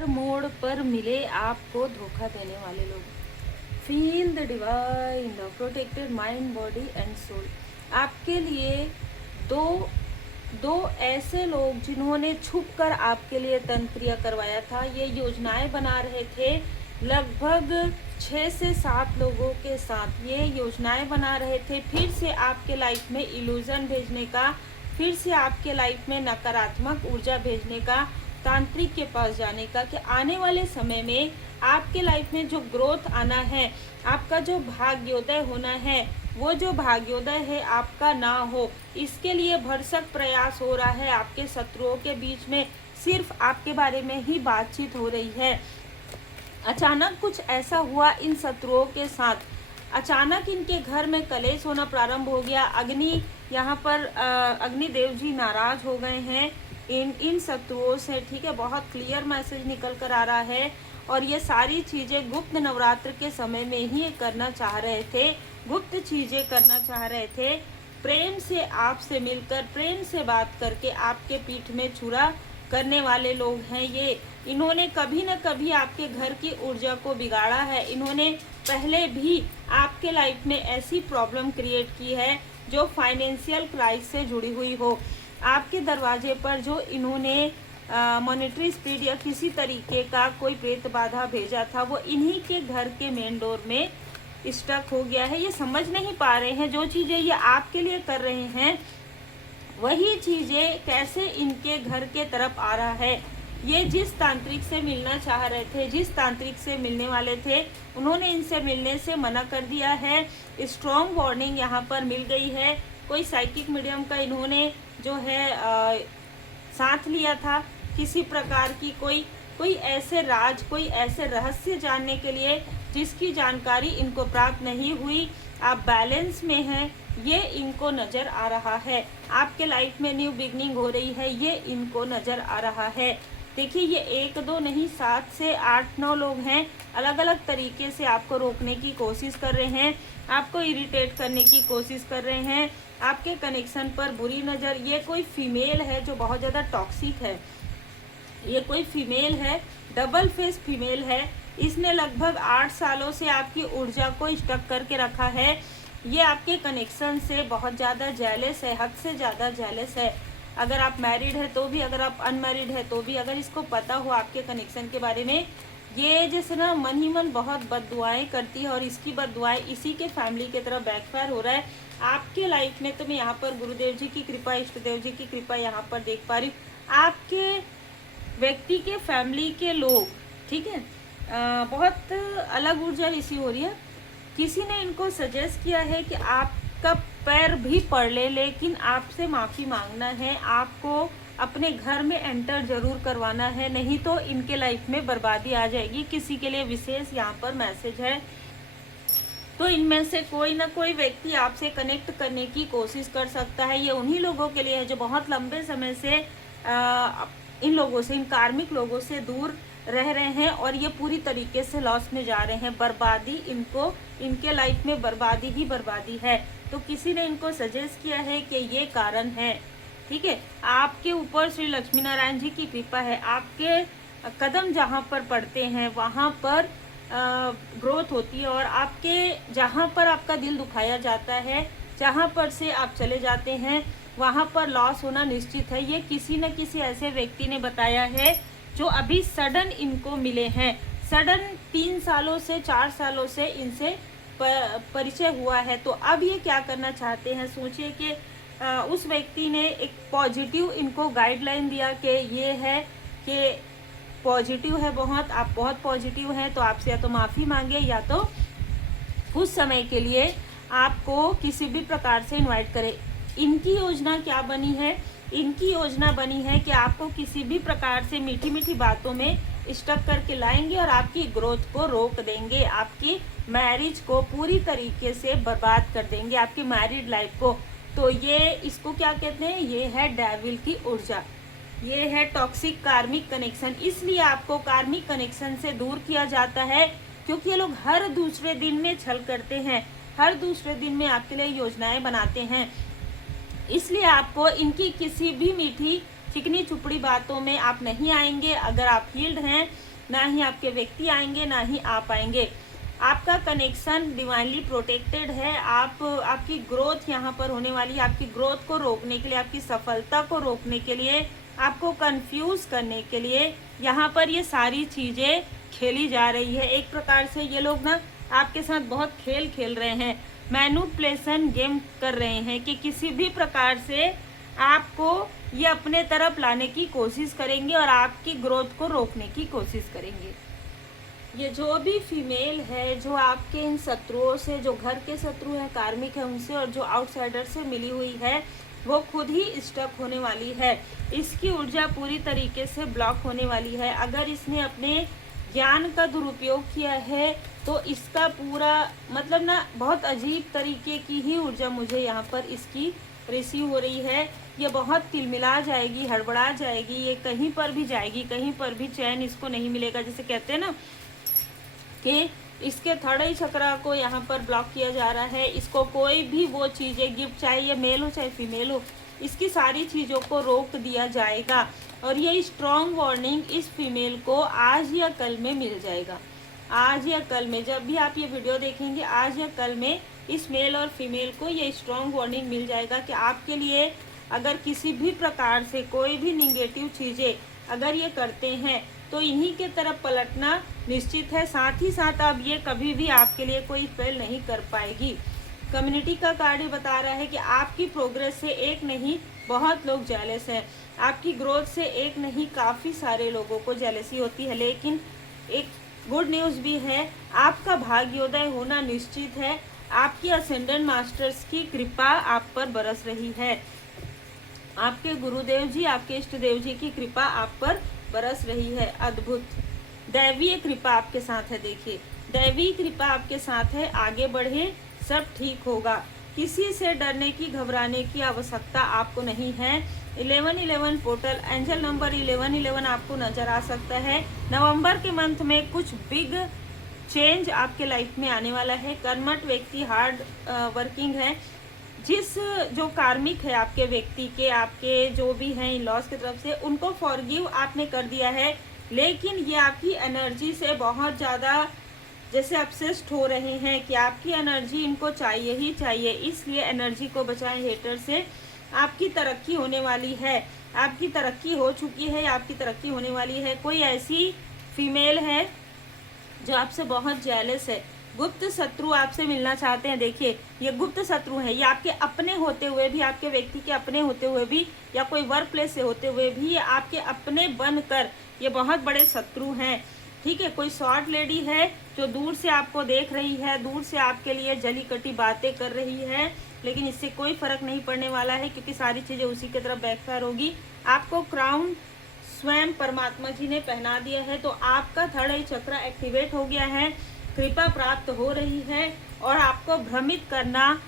हर मोड़ पर मिले आपको धोखा देने वाले लोग। Feel the divine love protected mind body and soul. आपके लिए दो दो ऐसे लोग जिन्होंने छुप कर आपके लिए तंत्र क्रिया करवाया था, ये योजनाएं बना रहे थे। लगभग 6 से 7 लोगों के साथ ये योजनाएं बना रहे थे, फिर से आपके लाइफ में इल्यूजन भेजने का, फिर से आपके लाइफ में नकारात्मक ऊर्जा भेजने का, तांत्रिक के पास जाने का, कि आने वाले समय में आपके लाइफ में जो ग्रोथ आना है, आपका जो भाग्योदय होना है, वो जो भाग्योदय है आपका ना हो, इसके लिए भरसक प्रयास हो रहा है। आपके शत्रुओं के बीच में सिर्फ आपके बारे में ही बातचीत हो रही है। अचानक कुछ ऐसा हुआ इन शत्रुओं के साथ, अचानक इनके घर में कलेश होना प्रारंभ हो गया। अग्नि यहाँ पर अग्निदेव जी नाराज हो गए हैं इन शत्रुओं से, ठीक है। बहुत क्लियर मैसेज निकल कर आ रहा है। और ये सारी चीज़ें गुप्त नवरात्र के समय में ही करना चाह रहे थे, गुप्त चीज़ें करना चाह रहे थे। प्रेम से आपसे मिलकर, प्रेम से बात करके आपके पीठ में छुरा करने वाले लोग हैं ये। इन्होंने कभी न कभी आपके घर की ऊर्जा को बिगाड़ा है। इन्होंने पहले भी आपके लाइफ में ऐसी प्रॉब्लम क्रिएट की है जो फाइनेंशियल क्राइसिस से जुड़ी हुई हो। आपके दरवाजे पर जो इन्होंने मॉनेटरी स्पीड या किसी तरीके का कोई प्रेत बाधा भेजा था, वो इन्हीं के घर के मेन डोर में स्टक हो गया है। ये समझ नहीं पा रहे हैं जो चीज़ें ये आपके लिए कर रहे हैं, वही चीज़ें कैसे इनके घर के तरफ आ रहा है। ये जिस तांत्रिक से मिलना चाह रहे थे, जिस तांत्रिक से मिलने वाले थे, उन्होंने इनसे मिलने से मना कर दिया है। स्ट्रॉन्ग वार्निंग यहाँ पर मिल गई है। कोई साइकिक मीडियम का इन्होंने जो है साथ लिया था, किसी प्रकार की कोई ऐसे राज, कोई ऐसे रहस्य जानने के लिए जिसकी जानकारी इनको प्राप्त नहीं हुई। आप बैलेंस में हैं, ये इनको नज़र आ रहा है। आपके लाइफ में न्यू बिगनिंग हो रही है, ये इनको नज़र आ रहा है। देखिए, ये 1 2 नहीं 7 से 8 9 लोग हैं, अलग अलग तरीके से आपको रोकने की कोशिश कर रहे हैं, आपको इरिटेट करने की कोशिश कर रहे हैं, आपके कनेक्शन पर बुरी नज़र। ये कोई फीमेल है जो बहुत ज़्यादा टॉक्सिक है, ये कोई फीमेल है, डबल फेस फीमेल है। इसने लगभग 8 सालों से आपकी ऊर्जा को स्टक करके रखा है। ये आपके कनेक्शन से बहुत ज़्यादा जेलस है, हद से ज़्यादा जेलस है। अगर आप मैरिड है तो भी, अगर आप अनमैरिड है तो भी, अगर इसको पता हो आपके कनेक्शन के बारे में, ये जैसे ना मन ही मन बहुत बददुआएं करती है और इसकी बददुआएं इसी के फैमिली की तरफ बैकफायर हो रहा है आपके लाइफ में। तो मैं यहाँ पर गुरुदेव जी की कृपा, इष्ट देव जी की कृपा यहाँ पर देख पा रही हूँ। आपके व्यक्ति के फैमिली के लोग, ठीक है, बहुत अलग ऊर्जा रिसीव हो रही है। किसी ने इनको सजेस्ट किया है कि आपका पैर भी पड़ ले, लेकिन आपसे माफ़ी मांगना है, आपको अपने घर में एंटर जरूर करवाना है, नहीं तो इनके लाइफ में बर्बादी आ जाएगी। किसी के लिए विशेष यहाँ पर मैसेज है। तो इनमें से कोई ना कोई व्यक्ति आपसे कनेक्ट करने की कोशिश कर सकता है। ये उन्हीं लोगों के लिए है जो बहुत लंबे समय से इन लोगों से, इन कार्मिक लोगों से दूर रह रहे हैं और ये पूरी तरीके से लॉस में जा रहे हैं। बर्बादी इनको, इनके लाइफ में बर्बादी ही बर्बादी है। तो किसी ने इनको सजेस्ट किया है कि ये कारण है, ठीक है। आपके ऊपर श्री लक्ष्मी नारायण जी की कृपा है। आपके कदम जहाँ पर पड़ते हैं वहाँ पर ग्रोथ होती है, और आपके जहाँ पर आपका दिल दुखाया जाता है, जहाँ पर से आप चले जाते हैं, वहाँ पर लॉस होना निश्चित है। ये किसी न किसी ऐसे व्यक्ति ने बताया है जो अभी सडन इनको मिले हैं। सडन 3 सालों से 4 सालों से इनसे परिचय हुआ है। तो अब ये क्या करना चाहते हैं, सोचिए कि उस व्यक्ति ने एक पॉजिटिव इनको गाइडलाइन दिया कि ये है कि पॉजिटिव है बहुत, आप बहुत पॉजिटिव हैं, तो आपसे या तो माफ़ी मांगे या तो कुछ समय के लिए आपको किसी भी प्रकार से इनवाइट करें। इनकी योजना क्या बनी है, इनकी योजना बनी है कि आपको किसी भी प्रकार से मीठी मीठी बातों में स्टक करके लाएंगे और आपकी ग्रोथ को रोक देंगे, आपकी मैरिज को पूरी तरीके से बर्बाद कर देंगे, आपकी मैरिड लाइफ को। तो ये इसको क्या कहते हैं, ये है डेविल की ऊर्जा, ये है टॉक्सिक कार्मिक कनेक्शन। इसलिए आपको कार्मिक कनेक्शन से दूर किया जाता है क्योंकि ये लोग हर दूसरे दिन में छल करते हैं, हर दूसरे दिन में आपके लिए योजनाएं बनाते हैं। इसलिए आपको इनकी किसी भी मीठी चिकनी चुपड़ी बातों में आप नहीं आएंगे। अगर आप हील्ड हैं, ना ही आपके व्यक्ति आएंगे, ना ही आप आएंगे। आपका कनेक्शन डिवाइनली प्रोटेक्टेड है। आपकी ग्रोथ यहाँ पर होने वाली है। आपकी ग्रोथ को रोकने के लिए, आपकी सफलता को रोकने के लिए, आपको कंफ्यूज करने के लिए यहाँ पर ये सारी चीज़ें खेली जा रही है। एक प्रकार से ये लोग ना आपके साथ बहुत खेल खेल रहे हैं, मैनिपुलेशन गेम कर रहे हैं कि किसी भी प्रकार से आपको ये अपने तरफ लाने की कोशिश करेंगे और आपकी ग्रोथ को रोकने की कोशिश करेंगे। ये जो भी फीमेल है जो आपके इन शत्रुओं से, जो घर के शत्रु हैं, कार्मिक है उनसे, और जो आउटसाइडर से मिली हुई है, वो खुद ही स्टक होने वाली है। इसकी ऊर्जा पूरी तरीके से ब्लॉक होने वाली है। अगर इसने अपने ज्ञान का दुरुपयोग किया है तो इसका पूरा मतलब ना बहुत अजीब तरीके की ही ऊर्जा मुझे यहाँ पर इसकी रिसीव हो रही है। ये बहुत तिलमिला जाएगी, हड़बड़ा जाएगी, ये कहीं पर भी जाएगी, कहीं पर भी चैन इसको नहीं मिलेगा। जैसे कहते हैं ना कि इसके थर्ड आई चक्रा को यहाँ पर ब्लॉक किया जा रहा है। इसको कोई भी वो चीज़ें गिफ्ट, चाहे ये मेल हो चाहे फीमेल हो, इसकी सारी चीज़ों को रोक दिया जाएगा। और ये स्ट्रॉन्ग वार्निंग इस फीमेल को आज या कल में मिल जाएगा। आज या कल में, जब भी आप ये वीडियो देखेंगे, आज या कल में इस मेल और फीमेल को ये स्ट्रॉन्ग वार्निंग मिल जाएगा कि आपके लिए अगर किसी भी प्रकार से कोई भी निगेटिव चीज़ें अगर ये करते हैं तो इन्हीं के तरफ पलटना निश्चित है। साथ ही साथ अब ये कभी भी आपके लिए कोई फेल नहीं कर पाएगी। कम्युनिटी का कार्ड बता रहा है कि आपकी प्रोग्रेस से एक नहीं बहुत लोग जेलस हैं। आपकी ग्रोथ से एक नहीं काफ़ी सारे लोगों को जेलसी होती है। लेकिन एक गुड न्यूज़ भी है, आपका भाग्योदय होना निश्चित है। आपकी असेंडेंट मास्टर्स की कृपा आप पर बरस रही है। आपके गुरुदेव जी, आपके इष्ट देव जी की कृपा आप पर बरस रही है। अद्भुत दैवीय कृपा आपके साथ है। देखिए, दैवी कृपा आपके साथ है। आगे बढ़े, सब ठीक होगा। किसी से डरने की, घबराने की आवश्यकता आपको नहीं है। 1111 पोर्टल, एंजल नंबर 1111 आपको नजर आ सकता है। नवंबर के मंथ में कुछ बिग चेंज आपके लाइफ में आने वाला है। कर्मठ व्यक्ति हार्ड वर्किंग है। जो कार्मिक है आपके व्यक्ति के, आपके जो भी हैं इन लॉस की तरफ से, उनको फॉरगिव आपने कर दिया है। लेकिन ये आपकी एनर्जी से बहुत ज़्यादा जैसे अपसेस्ड हो रहे हैं कि आपकी एनर्जी इनको चाहिए ही चाहिए। इसलिए एनर्जी को बचाएं हेटर से। आपकी तरक्की होने वाली है, आपकी तरक्की हो चुकी है, आपकी तरक्की होने वाली है। कोई ऐसी फीमेल है जो आपसे बहुत जेलस है। गुप्त शत्रु आपसे मिलना चाहते हैं। देखिए, ये गुप्त शत्रु है। ये आपके अपने होते हुए भी, आपके व्यक्ति के अपने होते हुए भी, या कोई वर्क प्लेस से होते हुए भी, ये आपके अपने बनकर ये बहुत बड़े शत्रु हैं। ठीक है, कोई शॉर्ट लेडी है जो दूर से आपको देख रही है, दूर से आपके लिए जली कटी बातें कर रही है, लेकिन इससे कोई फर्क नहीं पड़ने वाला है क्योंकि सारी चीज़ें उसी की तरफ बैकफायर होगी। आपको क्राउन स्वयं परमात्मा जी ने पहना दिया है, तो आपका थर्ड आई चक्र एक्टिवेट हो गया है। कृपा प्राप्त हो रही है और आपको भ्रमित करना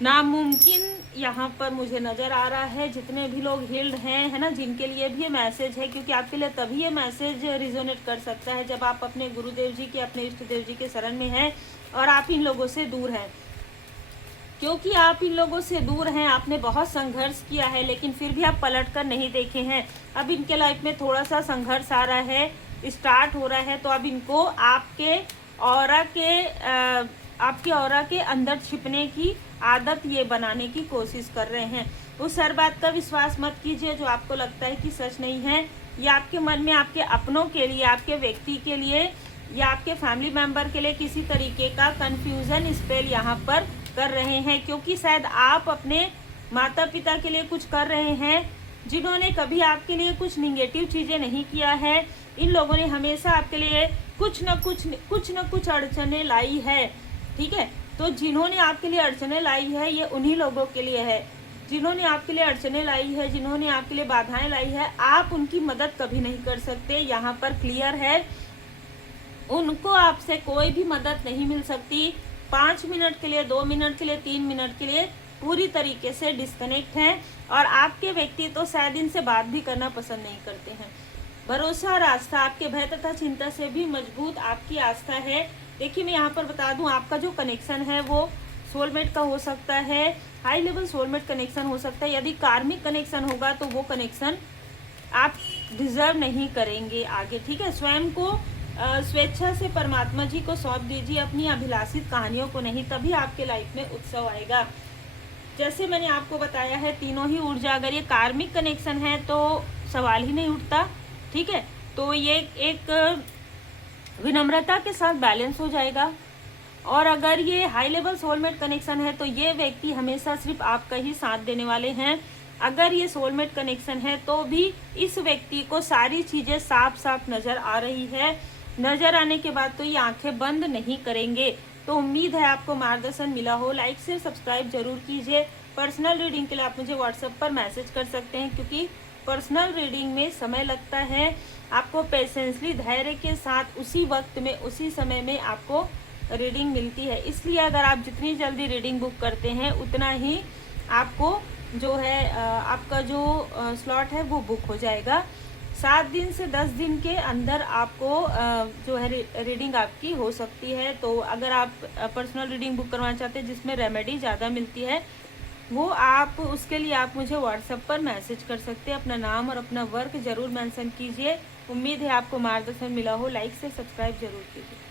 नामुमकिन यहाँ पर मुझे नज़र आ रहा है। जितने भी लोग हील्ड हैं, है ना, जिनके लिए भी ये मैसेज है, क्योंकि आपके लिए तभी ये मैसेज रिजोनेट कर सकता है जब आप अपने गुरुदेव जी के, अपने इष्ट देव जी के शरण में हैं और आप इन लोगों से दूर हैं। क्योंकि आप इन लोगों से दूर हैं, आपने बहुत संघर्ष किया है, लेकिन फिर भी आप पलट कर नहीं देखे हैं। अब इनके लाइफ में थोड़ा सा संघर्ष आ रहा है, स्टार्ट हो रहा है, तो अब इनको आपके ऑरा के अंदर छिपने की आदत ये बनाने की कोशिश कर रहे हैं। उस हर बात का विश्वास मत कीजिए जो आपको लगता है कि सच नहीं है। ये आपके मन में आपके अपनों के लिए, आपके व्यक्ति के लिए या आपके फैमिली मेंबर के लिए किसी तरीके का कंफ्यूजन स्पेल यहाँ पर कर रहे हैं, क्योंकि शायद आप अपने माता पिता के लिए कुछ कर रहे हैं जिन्होंने कभी आपके लिए कुछ निगेटिव चीज़ें नहीं किया है। इन लोगों ने हमेशा आपके लिए कुछ न कुछ अड़चने लाई है। ठीक है, तो जिन्होंने आपके लिए अड़चने लाई है ये उन्हीं लोगों के लिए है। जिन्होंने आपके लिए अड़चने लाई है, जिन्होंने आपके लिए बाधाएं लाई है, आप उनकी मदद कभी नहीं कर सकते। यहाँ पर क्लियर है, उनको आपसे कोई भी मदद नहीं मिल सकती। 5 मिनट के लिए, 2 मिनट के लिए, 3 मिनट के लिए पूरी तरीके से डिस्कनेक्ट हैं और आपके व्यक्ति तो शायद इनसे बात भी करना पसंद नहीं करते हैं। भरोसा और आस्था, आपके भय तथा चिंता से भी मजबूत आपकी आस्था है। देखिए, मैं यहाँ पर बता दूँ, आपका जो कनेक्शन है वो सोलमेट का हो सकता है, हाई लेवल सोलमेट कनेक्शन हो सकता है। यदि कार्मिक कनेक्शन होगा तो वो कनेक्शन आप डिजर्व नहीं करेंगे आगे, ठीक है। स्वयं को स्वेच्छा से परमात्मा जी को सौंप दीजिए, अपनी अभिलाषित कहानियों को नहीं, तभी आपके लाइफ में उत्सव आएगा। जैसे मैंने आपको बताया है, तीनों ही ऊर्जा, अगर ये कार्मिक कनेक्शन है तो सवाल ही नहीं उठता, ठीक है। तो ये एक विनम्रता के साथ बैलेंस हो जाएगा। और अगर ये हाई लेवल सोलमेट कनेक्शन है तो ये व्यक्ति हमेशा सिर्फ आपका ही साथ देने वाले हैं। अगर ये सोलमेट कनेक्शन है तो भी इस व्यक्ति को सारी चीज़ें साफ साफ नज़र आ रही है। नज़र आने के बाद तो ये आंखें बंद नहीं करेंगे। तो उम्मीद है आपको मार्गदर्शन मिला हो। लाइक से सब्सक्राइब जरूर कीजिए। पर्सनल रीडिंग के लिए आप मुझे व्हाट्सएप पर मैसेज कर सकते हैं, क्योंकि पर्सनल रीडिंग में समय लगता है। आपको पेशेंसली धैर्य के साथ उसी वक्त में उसी समय में आपको रीडिंग मिलती है। इसलिए अगर आप जितनी जल्दी रीडिंग बुक करते हैं उतना ही आपको जो है आपका जो स्लॉट है वो बुक हो जाएगा। 7 दिन से 10 दिन के अंदर आपको जो है रीडिंग आपकी हो सकती है। तो अगर आप पर्सनल रीडिंग बुक करवाना चाहते हैं जिसमें रेमेडी ज़्यादा मिलती है, वो आप उसके लिए आप मुझे व्हाट्सएप पर मैसेज कर सकते हैं। अपना नाम और अपना वर्क ज़रूर मेंशन कीजिए। उम्मीद है आपको मार्गदर्शन मिला हो। लाइक से सब्सक्राइब जरूर कीजिए।